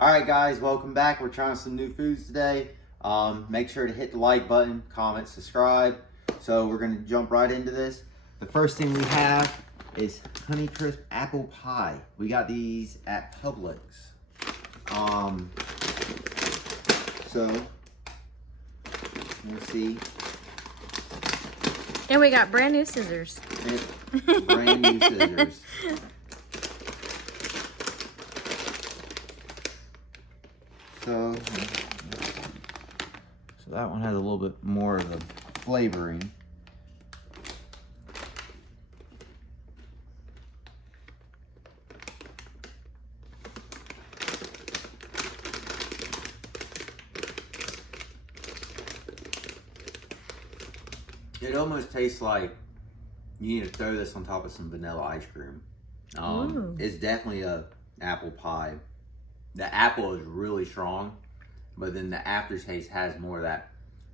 Alright guys, welcome back. We're trying some new foods today. Make sure to hit the like button, comment, subscribe. So we're going to jump right into this. The first thing we have is Honeycrisp apple pie. We got these at Publix. So we'll see. And we got brand new scissors. Brand new scissors. So that one has a little bit more of a flavoring. It almost tastes like you need to throw this on top of some vanilla ice cream. It's definitely a apple pie. The apple is really strong, but then the aftertaste has more of that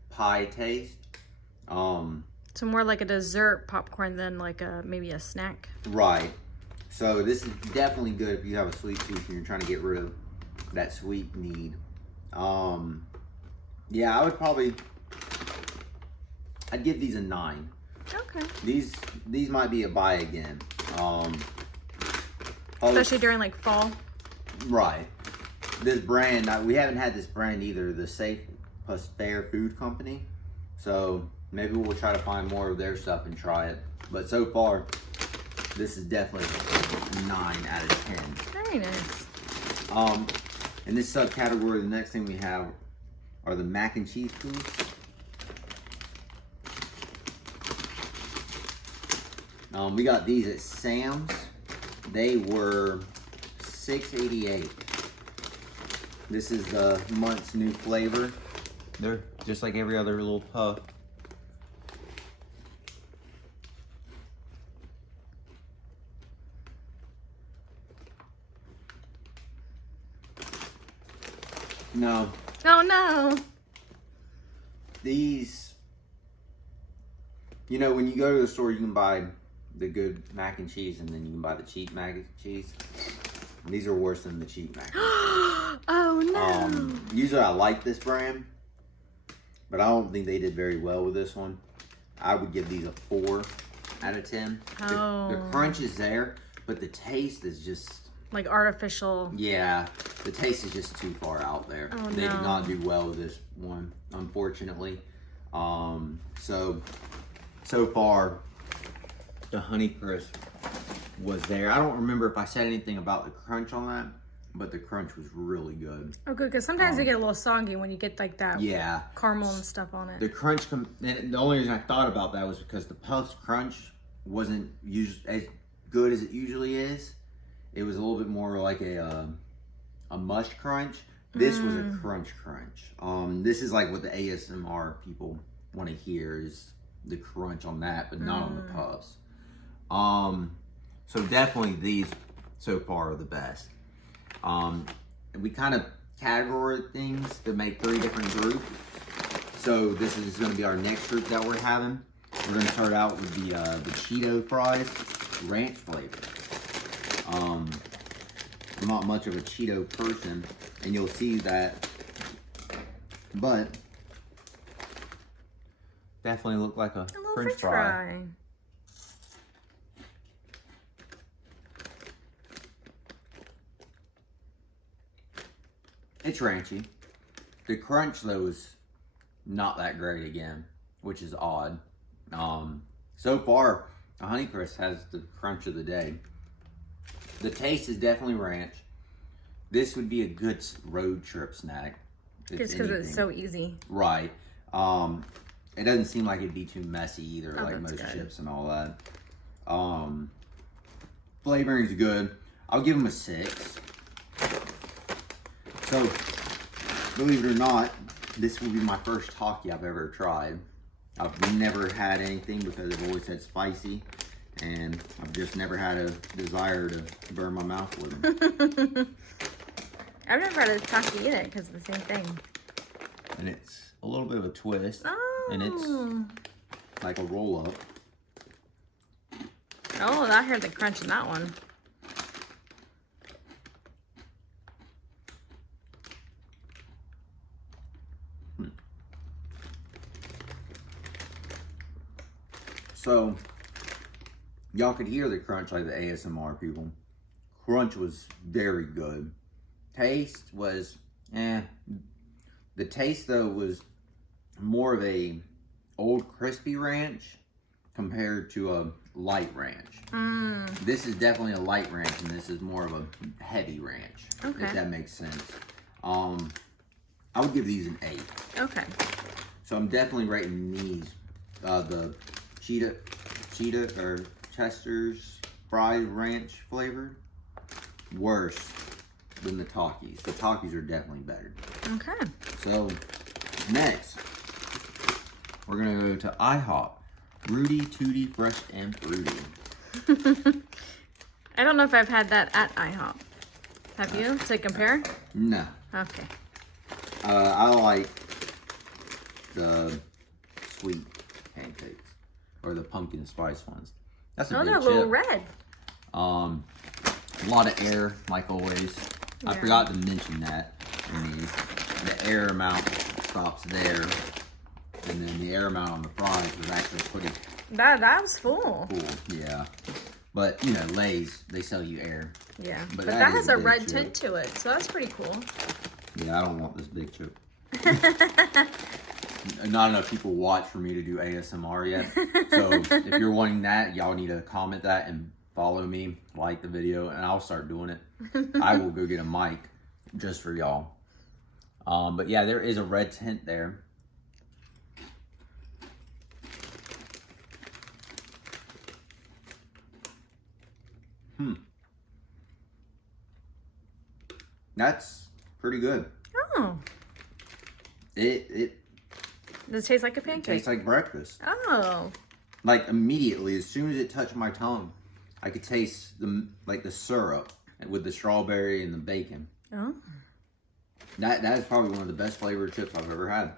pie taste. So more like a dessert popcorn than like maybe a snack. Right. So this is definitely good if you have a sweet tooth and you're trying to get rid of that sweet need. Yeah, I'd give these a 9. Okay. These might be a buy again. Especially during like fall. Right. This brand, we haven't had this brand either, the Safe Plus Fair Food Company. So maybe we'll try to find more of their stuff and try it. But so far, this is definitely a 9 out of 10. Very nice. In this subcategory, the next thing we have are the mac and cheese foods. We got these at Sam's. They were $6.88. This is the month's new flavor. They're just like every other little puff. No. Oh no. These, you know, when you go to the store, you can buy the good mac and cheese and then you can buy the cheap mac and cheese. These are worse than the cheap mac and cheese. Oh no. Usually I like this brand, but I don't think they did very well with this one. I would give these a 4 out of 10. The crunch is there, but the taste is just like artificial. Yeah, the taste is just too far out there. Oh, they no. did not do well with this one, unfortunately. So far, the Honeycrisp was there. I don't remember if I said anything about the crunch on that, but the crunch was really good. Oh, good, because sometimes they get a little soggy when you get like that caramel and stuff on it. The crunch, and the only reason I thought about that was because the Puffs crunch wasn't as good as it usually is. It was a little bit more like a mush crunch. This was a crunch. This is like what the ASMR people want to hear is the crunch on that, but not on the Puffs. So definitely these so far are the best. We kind of categorize things to make 3 different groups. So this is going to be our next group that we're having. We're going to start out with the Cheeto fries, ranch flavor. I'm not much of a Cheeto person, and you'll see that, but definitely look like a French fry. It's ranchy. The crunch though is not that great again, which is odd. So far, a Honeycrisp has the crunch of the day. The taste is definitely ranch. This would be a good road trip snack. Just because it's so easy. Right. It doesn't seem like it'd be too messy either, like most chips and all that. Flavoring is good. I'll give them a 6. So, believe it or not, this will be my first Takis I've ever tried. I've never had anything because I've always had spicy. And I've just never had a desire to burn my mouth with them. I've never had a Takis in it because it's the same thing. And it's a little bit of a twist. Oh. And it's like a roll up. Oh, I heard the crunch in that one. So, y'all could hear the crunch like the ASMR people. Crunch was very good. Taste was, The taste, though, was more of a old crispy ranch compared to a light ranch. This is definitely a light ranch, and this is more of a heavy ranch, if that makes sense. I would give these an 8. Okay. So I'm definitely rating these, the Cheetah or Chester's fried ranch flavored, worse than the Takis. The Takis are definitely better. Okay. So next, we're gonna go to IHOP. Rudy Tooty Fresh and Fruity. I don't know if I've had that at IHOP. Have you? To compare? No. Okay. I like the sweet pancakes or the pumpkin spice ones. That's a good they're a chip. little red. A lot of air, like always. Yeah. I forgot to mention that in these. The air amount stops there, and then the air amount on the fries was actually pretty That was full. cool. Yeah, but you know, Lay's, they sell you air. Yeah, But but that that is has a a big red chip. tint to it, so that's pretty cool. Yeah, I don't want this big chip. Not enough people watch for me to do ASMR yet. So if you're wanting that, y'all need to comment that and follow me, like the video, and I'll start doing it. I will go get a mic just for y'all. But yeah, there is a red tint there. That's pretty good. Oh, It does it taste like a pancake? tastes like breakfast. Oh, Like immediately, as soon as it touched my tongue, I could taste the syrup with the strawberry and the bacon. oh, That is probably one of the best flavored chips I've ever had.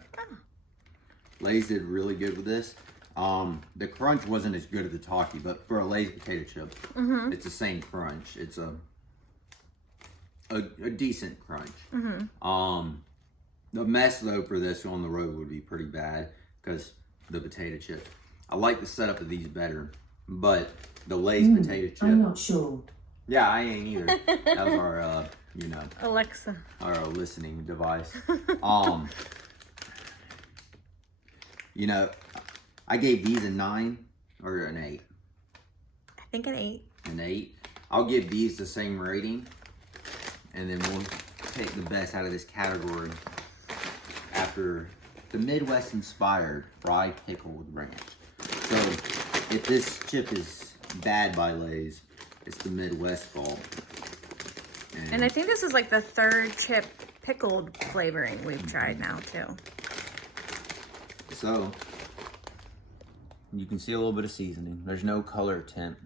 Lay's did really good with this. The crunch wasn't as good as the Taki, but for a Lay's potato chip, it's the same crunch. It's a decent crunch. The mess though for this on the road would be pretty bad because the potato chip. I like the setup of these better, but the Lay's potato chip. I'm not sure. Yeah, I ain't either. That was our, Alexa. our listening device. I gave these a 9 or an 8. I think an 8. An 8. I'll give these the same rating, and then we'll take the best out of this category after the Midwest inspired fried pickle with ranch. So if this chip is bad by Lay's, it's the Midwest fault. And I think this is like the 3rd chip pickled flavoring we've tried now too. So you can see a little bit of seasoning. There's no color tint.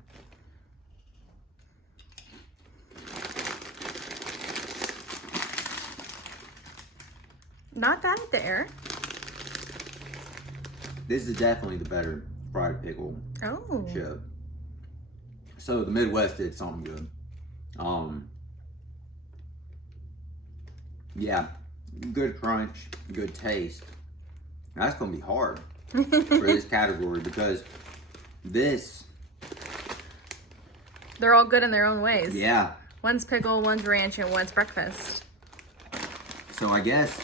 Not bad there. This is definitely the better fried pickle Oh. chip. So the Midwest did something good. Yeah, good crunch, good taste. Now, that's gonna be hard for this category because this, They're all good in their own ways. yeah. One's pickle, one's ranch, and one's breakfast. So I guess,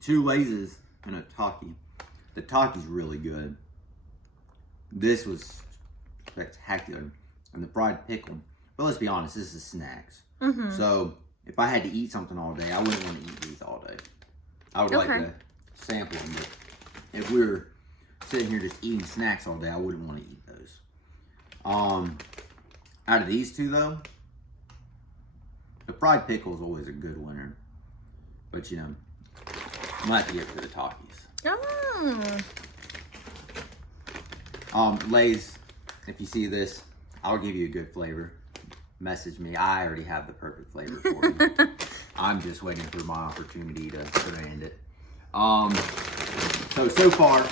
2 Lay's and a Taki. The Taki's really good. This was spectacular. And the fried pickle. But let's be honest, this is snacks. So if I had to eat something all day, I wouldn't want to eat these all day. I would like to sample them. But if we were sitting here just eating snacks all day, I wouldn't want to eat those. Out of these 2 though, the fried pickle is always a good winner. But I'm gonna have to get for the Takis. Oh. Lay's, if you see this, I'll give you a good flavor. Message me. I already have the perfect flavor for you. I'm just waiting for my opportunity to brand it. So far,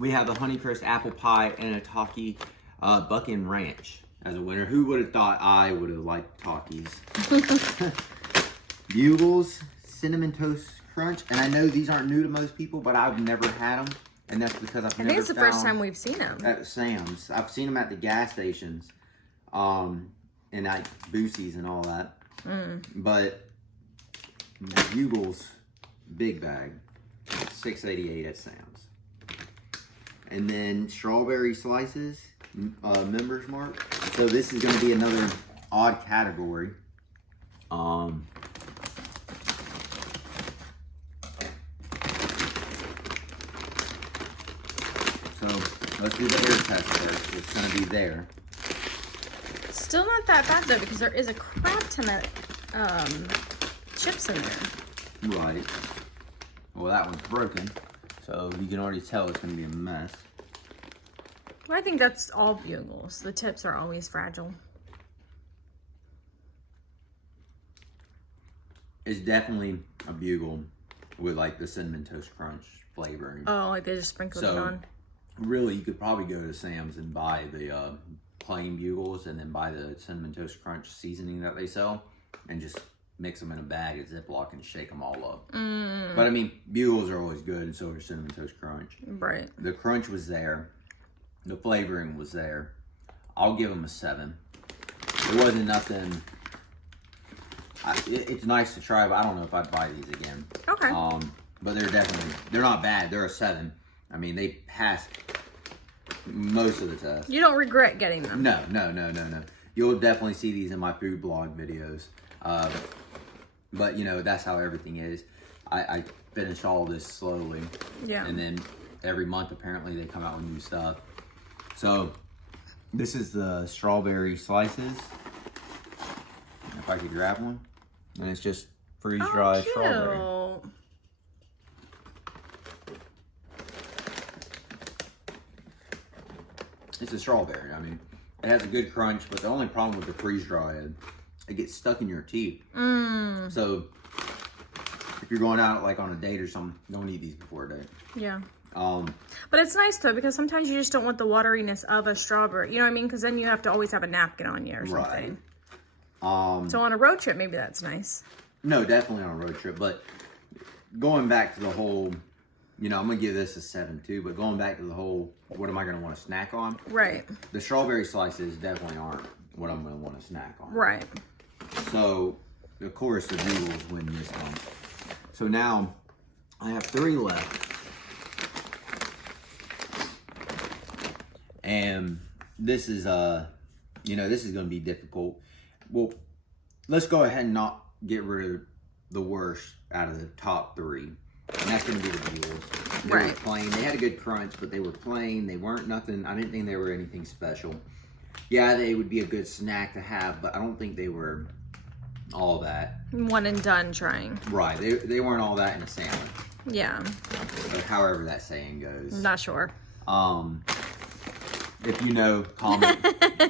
we have the Honeycrisp apple pie and a Taki Buckin Ranch as a winner. Who would have thought I would have liked Takis? Bugles Cinnamon Toast Crunch, and I know these aren't new to most people, but I've never had them. And that's because I've I never think it's the first found time we've seen them. at Sam's. I've seen them at the gas stations, and at Boosie's and all that. But Bugles, big bag, $6.88 at Sam's. And then strawberry slices, Members Mark. So this is going to be another odd category. So let's do the air test first. It's going to be there. Still not that bad though, because there is a crap ton of chips in there. Right. Well, that one's broken, so you can already tell it's going to be a mess. Well, I think that's all Bugles. The tips are always fragile. It's definitely a Bugle with like the Cinnamon Toast Crunch flavoring. Oh, like they just sprinkled it on. Really, you could probably go to Sam's and buy the plain Bugles and then buy the Cinnamon Toast Crunch seasoning that they sell and just mix them in a bag of Ziploc and shake them all up. But I mean, Bugles are always good, and so are Cinnamon Toast Crunch. Right. The crunch was there. The flavoring was there. I'll give them a 7. It wasn't nothing. It's nice to try, but I don't know if I'd buy these again. Okay. But they're not bad. They're a 7. I mean, they passed most of the tests. You don't regret getting them. No. You'll definitely see these in my food blog videos. But you know, that's how everything is. I finish all this slowly. Yeah. And then every month, apparently, they come out with new stuff. So, this is the strawberry slices. If I could grab one. And it's just freeze-dried strawberry. It's a strawberry. I mean, it has a good crunch, but the only problem with the freeze-dried, it gets stuck in your teeth. So, if you're going out like on a date or something, don't eat these before a date. Yeah. But it's nice though, because sometimes you just don't want the wateriness of a strawberry. You know what I mean? Because then you have to always have a napkin on you or something. Right. So on a road trip, maybe that's nice. No, definitely on a road trip. But going back to the whole, you know, I'm going to give this a 7 too. But going back to the whole, what am I going to want to snack on? Right. The strawberry slices definitely aren't what I'm going to want to snack on. Right. So, of course, the Bugles win this one. So now, I have 3 left. And this is, you know, this is going to be difficult. Well, let's go ahead and not get rid of the worst out of the top 3. And that's going to be the Bugles. They were plain. They had a good crunch, but they were plain. They weren't nothing. I didn't think they were anything special. Yeah, they would be a good snack to have, but I don't think they were all that. One and done trying. Right. They weren't all that in a sandwich. Yeah. Or however that saying goes. I'm not sure. If you know, comment.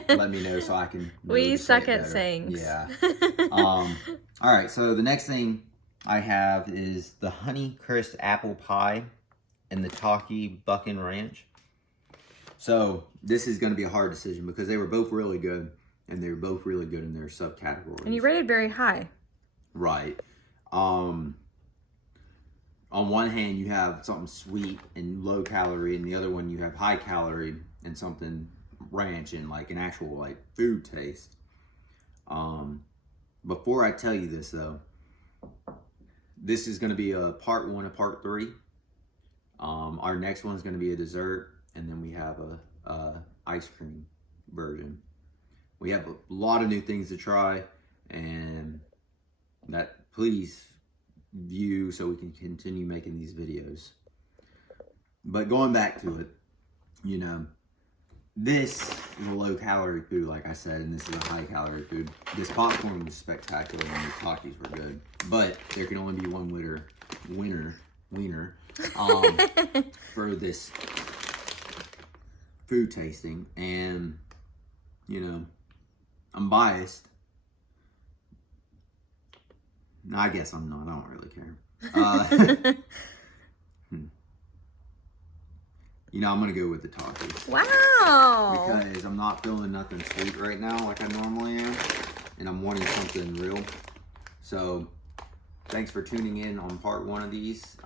Let me know so I can. We suck at sayings. Yeah. All right. So the next thing I have is the Honey Crisp Apple Pie and the Taki Buckin Ranch. So this is going to be a hard decision because they were both really good, and they were both really good in their subcategories. And you rated very high. Right. On one hand, you have something sweet and low calorie, and the other one you have high calorie and something ranch and like an actual like food taste. Before I tell you this though, this is going to be a part 1 of part 3. Our next one is going to be a dessert, and then we have a ice cream version. We have a lot of new things to try, and that please view so we can continue making these videos. But going back to it, you know, this is a low calorie food, like I said, and this is a high calorie food. This popcorn was spectacular and the Takis were good, but there can only be one winner for this food tasting. And you know, I'm biased. No, I guess I'm not. I don't really care. You know, I'm going to go with the Takis. Wow. Because I'm not feeling nothing sweet right now like I normally am. And I'm wanting something real. So, thanks for tuning in on part 1 of these.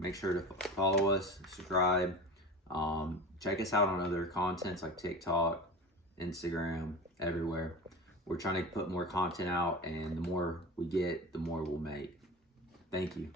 make sure to follow us, subscribe. Check us out on other contents like TikTok, Instagram, everywhere. We're trying to put more content out, and the more we get, the more we'll make. Thank you.